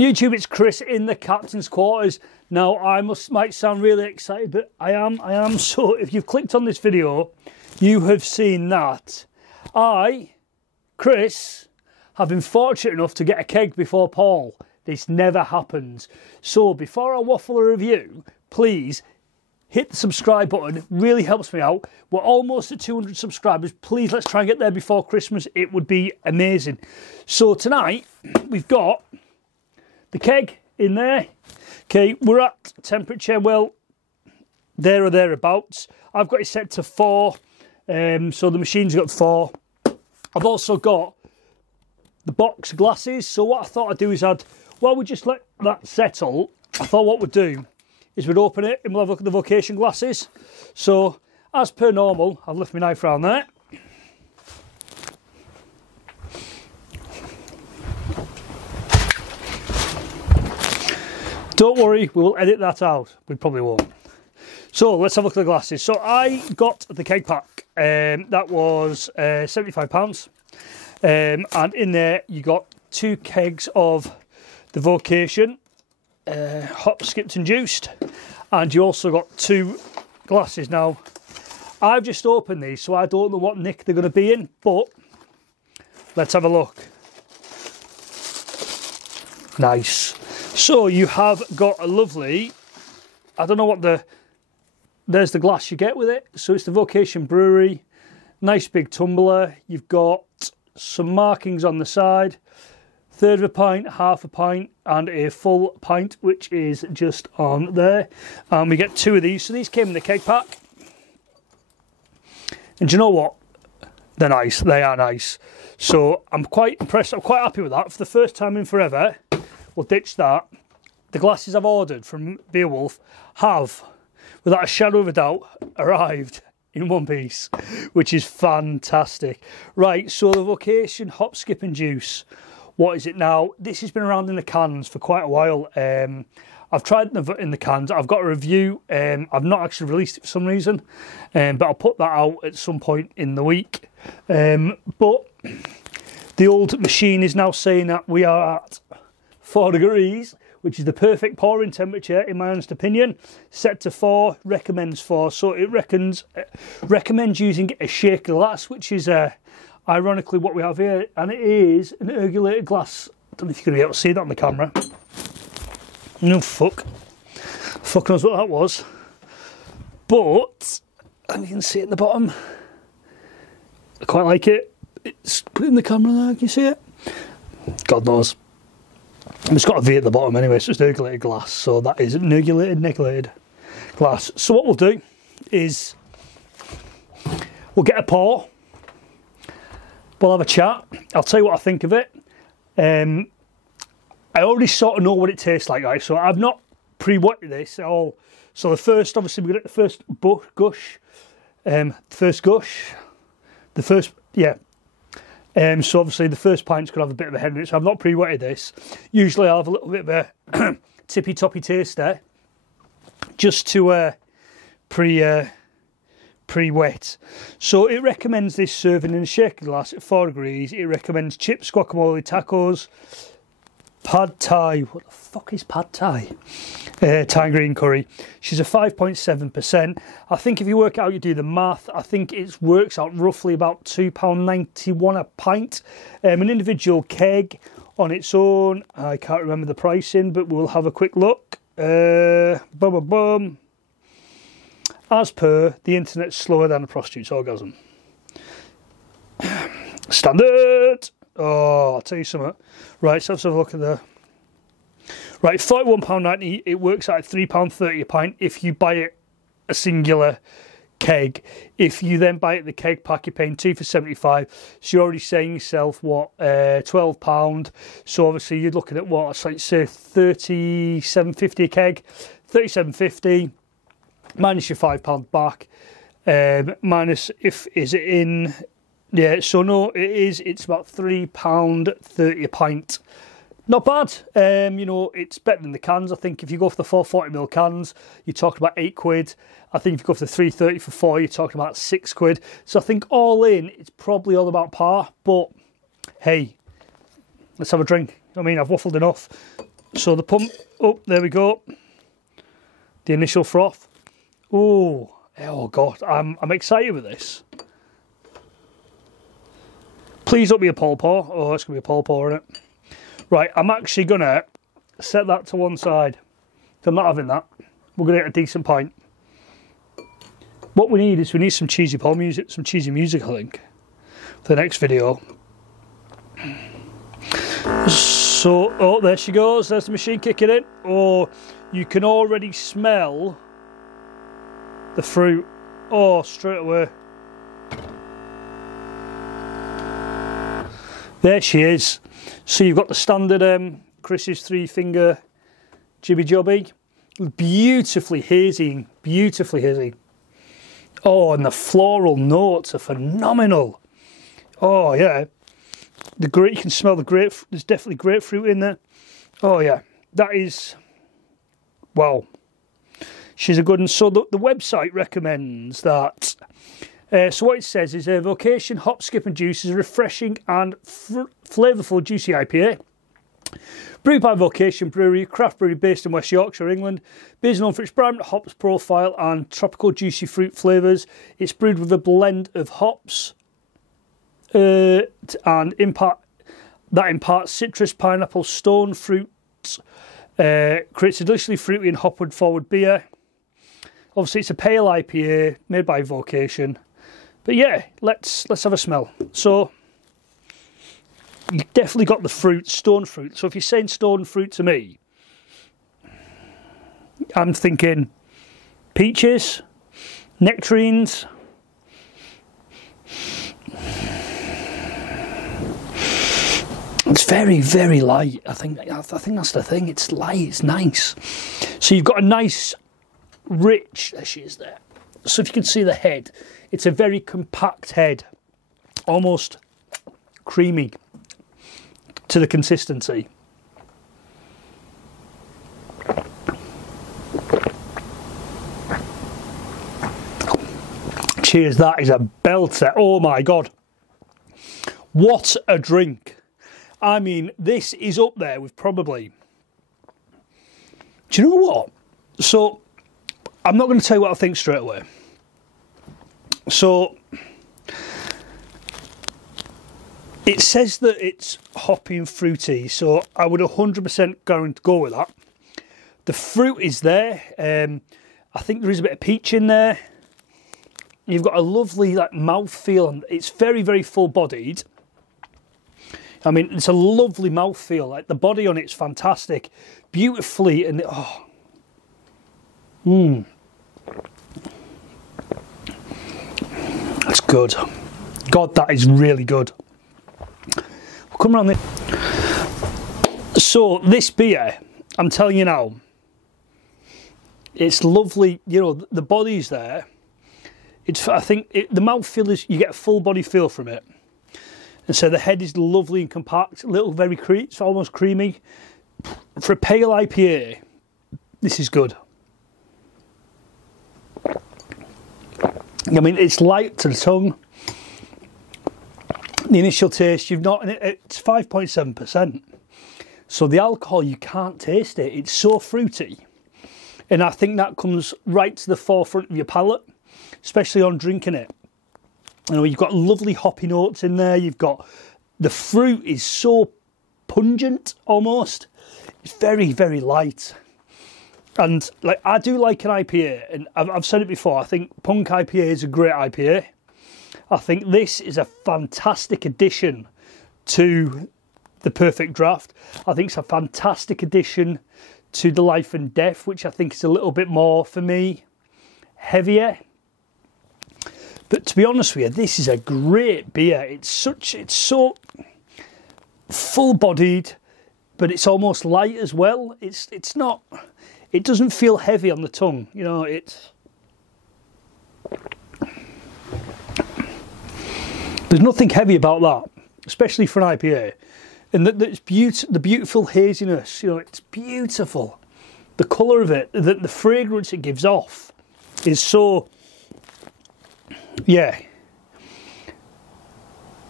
on YouTube, it's Chris in the captain's quarters. Now, might sound really excited, but I am. So, if you've clicked on this video, you have seen that I, Chris, have been fortunate enough to get a keg before Paul. This never happens. So, before I waffle a review, please hit the subscribe button. It really helps me out. We're almost at 200 subscribers. Please, let's try and get there before Christmas. It would be amazing. So, tonight, we've got the keg in there. Okay, we're at temperature, well, there or thereabouts. I've got it set to 4, so the machine's got 4. I've also got the box glasses, so what I thought I'd do is while we just let that settle, I thought what we'd do is we'd open it and we'll have a look at the Vocation glasses. So, as per normal, I'll lift my knife around there. Don't worry, we will edit that out. We probably won't. So let's have a look at the glasses. So I got the keg pack. That was £75. And in there you got 2 kegs of the Vocation Hop Skipped and Juiced. And you also got 2 glasses. Now, I've just opened these, so I don't know what nick they're going to be in, but let's have a look. Nice. So you have got a lovely, I don't know what there's the glass you get with it. So it's the Vocation Brewery, nice big tumbler. You've got some markings on the side, 1/3 of a pint, 1/2 a pint, and a full pint, which is just on there. And we get 2 of these. So these came in the keg pack. And do you know what? They're nice. They are nice. So I'm quite impressed. I'm quite happy with that. For the first time in forever, we'll ditch that. The glasses I've ordered from Beowulf have, without a shadow of a doubt, arrived in one piece, which is fantastic. Right, so the Vocation Hop Skip and Juice. What is it now? This has been around in the cans for quite a while. I've tried it in the cans. I've got a review. I've not actually released it for some reason, but I'll put that out at some point in the week. But the old machine is now saying that we are at 4 degrees, which is the perfect pouring temperature, in my honest opinion. Set to 4, recommends 4. So it recommends using a shaker glass, which is ironically what we have here. And it is an ergulated glass. I don't know if you're going to be able to see that on the camera. No fuck. Fuck knows what that was. But, and you can see it at the bottom. I quite like it. It's put in the camera there, can you see it? God knows. It's got a V at the bottom anyway, so it's ergulated glass. So that is negulated glass. So what we'll do is we'll get a pour. We'll have a chat. I'll tell you what I think of it. I already sort of know what it tastes like, guys. So I've not pre-wetted this at all. So the first, obviously, we get the first gush. So obviously the first pint's going to have a bit of a head in it, so I've not pre-wetted this. Usually I'll have a little bit of a tippy-toppy taste there, just to pre-wet. So it recommends this serving in a shaker glass at 4 degrees. It recommends chips, guacamole, tacos, pad thai. What the fuck is pad thai? Thai green curry. She's a 5.7%. I think if you work out, you do the math, I think it works out roughly about £2.91 a pint. An individual keg on its own, I can't remember the pricing, but we'll have a quick look. As per, the internet's slower than a prostitute's orgasm. Standard! Oh, I'll tell you something. Right, so let's have a look at the... Right, £41.90, it works out at £3.30 a pint if you buy it a singular keg. If you then buy it the keg pack, you're paying 2 for 75. So you're already saving yourself, what, £12. So obviously you're looking at what, it's like, say, £37.50 a keg. £37.50 minus your £5 back. Minus, is it in... Yeah, so no, it's about £3.30 a pint. Not bad. You know, it's better than the cans. I think if you go for the 440ml cans, you're talking about £8. I think if you go for the 330 for 4, you're talking about £6. So I think all in, it's probably all about par. But hey, let's have a drink. I mean, I've waffled enough. So the pump, oh, there we go. The initial froth. Oh God, I'm excited with this. Please don't be a pole pour. Oh, it's going to be a pole pour, isn't it? Right, I'm actually going to set that to one side. I'm not having that. We're going to get a decent pint. What we need is some cheesy pole music, some cheesy music, I think, for the next video. So, oh, there she goes. There's the machine kicking in. Oh, you can already smell the fruit. Oh, straight away. There she is. So you've got the standard Chris's 3-finger jibby jobby. Beautifully hazy, beautifully hazy. Oh, and the floral notes are phenomenal. Oh yeah, you can smell the grapefruit. There's definitely grapefruit in there. Oh yeah, that is, wow. She's a good one. So the website recommends that. So what it says is a Vocation Hop Skip and Juice is a refreshing and flavourful juicy IPA. Brewed by Vocation Brewery, craft brewery based in West Yorkshire, England. Beer is known for its bright hops profile and tropical juicy fruit flavours. It's brewed with a blend of hops and imparts citrus, pineapple, stone fruits. Creates a deliciously fruity and hopwood forward beer. Obviously, it's a pale IPA made by Vocation. But yeah, let's have a smell. So you've definitely got the fruit, stone fruit. So if you're saying stone fruit to me, I'm thinking peaches, nectarines. It's very, very light. I think that's the thing. It's light. It's nice. So you've got a nice, rich. There she is there. So if you can see the head, it's a very compact head, almost creamy to the consistency. Cheers, that is a belter. Oh my God. What a drink. I mean, this is up there with probably... Do you know what? So, I'm not going to tell you what I think straight away. So, it says that it's hoppy and fruity, so I would 100% go with that. The fruit is there. I think there is a bit of peach in there. You've got a lovely mouthfeel, and it's very, very full-bodied. I mean, it's a lovely mouthfeel. Like the body on it's fantastic, beautifully, and that's good. God, that is really good. We'll come around this. So this beer, I'm telling you now, it's lovely. You know, the body's there. I think the mouthfeel is, you get a full body feel from it. And so the head is lovely and compact, it's almost creamy. For a pale IPA, this is good. I mean, it's light to the tongue. The initial taste, it's 5.7%. So the alcohol, you can't taste it. It's so fruity. And I think that comes right to the forefront of your palate, especially on drinking it. You know, you've got lovely hoppy notes in there. You've got the fruit is so pungent almost. It's very, very light. And I do like an IPA, and I've said it before. I think Punk IPA is a great IPA. I think this is a fantastic addition to the Perfect Draft. I think it's a fantastic addition to the Life and Death, which I think is a little bit more, for me, heavier. But to be honest with you, this is a great beer. It's so full-bodied, but it's almost light as well. It doesn't feel heavy on the tongue. You know, there's nothing heavy about that, especially for an IPA. And the beautiful haziness, you know, it's beautiful. The colour of it, the fragrance it gives off is so... Yeah,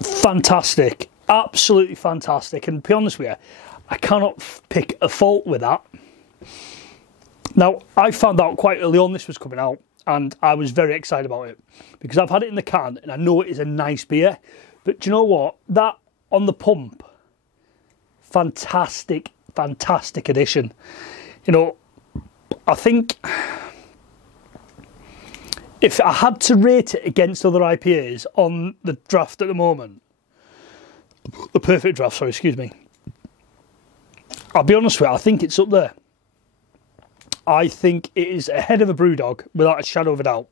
fantastic, absolutely fantastic. And to be honest with you, I cannot pick a fault with that. Now, I found out quite early on this was coming out, and I was very excited about it because I've had it in the can and I know it is a nice beer. But do you know what? That on the pump, fantastic, fantastic addition. You know, I think if I had to rate it against other IPAs on the draft at the moment, the perfect draft, sorry, excuse me, I'll be honest with you, I think it's up there. I think it is ahead of a Brewdog without a shadow of a doubt.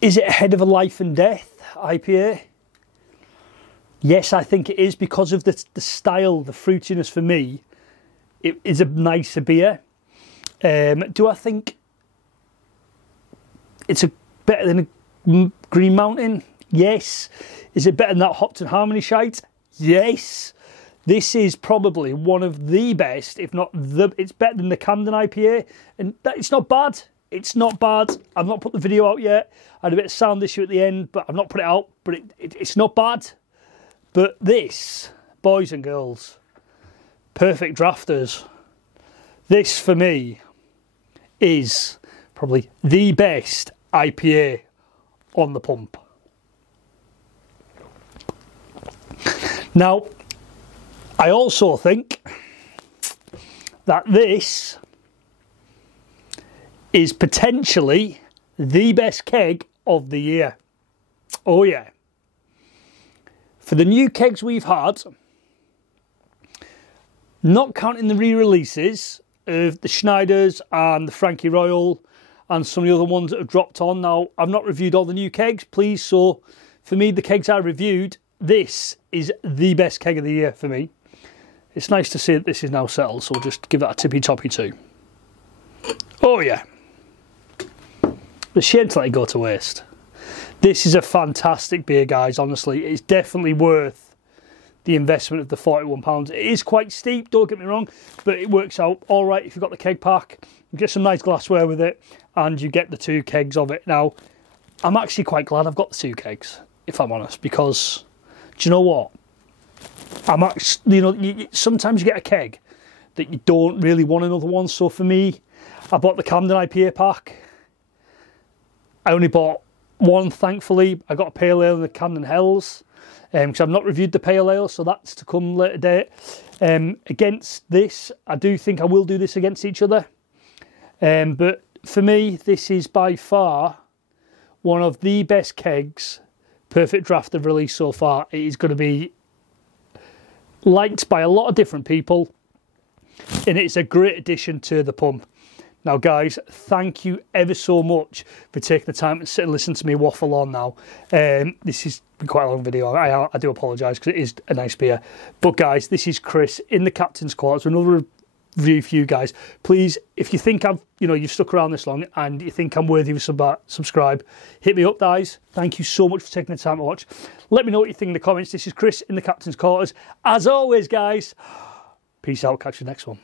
Is it ahead of a Life and Death IPA? Yes, I think it is because of the style, the fruitiness for me. It is a nicer beer. Do I think it's better than a Green Mountain? Yes. Is it better than that Hopton Harmony shite? Yes. This is probably one of the best, if not the... It's better than the Camden IPA. And it's not bad. It's not bad. I've not put the video out yet. I had a bit of sound issue at the end, but I've not put it out. But it's not bad. But this, boys and girls, perfect drafters, this for me is probably the best IPA on the pump. Now, I also think that this is potentially the best keg of the year. Oh yeah. For the new kegs we've had, not counting the re-releases of the Schneiders and the Frankie Royal and some of the other ones that have dropped on. Now, I've not reviewed all the new kegs, please, so for me, the kegs I reviewed, this is the best keg of the year for me. It's nice to see that this is now settled, so we'll just give that a tippy-toppy too. Oh yeah. The shame to let it go to waste. This is a fantastic beer, guys, honestly. It's definitely worth the investment of the £41. It is quite steep, don't get me wrong, but it works out all right if you've got the keg pack. You get some nice glassware with it, and you get the 2 kegs of it. Now, I'm actually quite glad I've got the 2 kegs, if I'm honest, because, do you know what? I'm actually, you know, sometimes you get a keg that you don't really want another one. So for me, I bought the Camden IPA pack. I only bought one, thankfully. I got a pale ale in the Camden Hells, because I've not reviewed the pale ale, so that's to come later date. Against this, I do think I will do this against each other. But for me, this is by far one of the best kegs, perfect draft they've released so far. It is going to be liked by a lot of different people, and it's a great addition to the pump. Now, guys, thank you ever so much for taking the time to sit and listen to me waffle on now. This is quite a long video. I do apologise because it is a nice beer. But, guys, this is Chris in the Captain's Quarters. Another review for you guys. Please, if you think you've stuck around this long and you think I'm worthy of subscribe, hit me up, guys. Thank you so much for taking the time to watch. Let me know what you think in the comments. This is Chris in the Captain's Quarters. As always, guys, peace out. Catch you next one.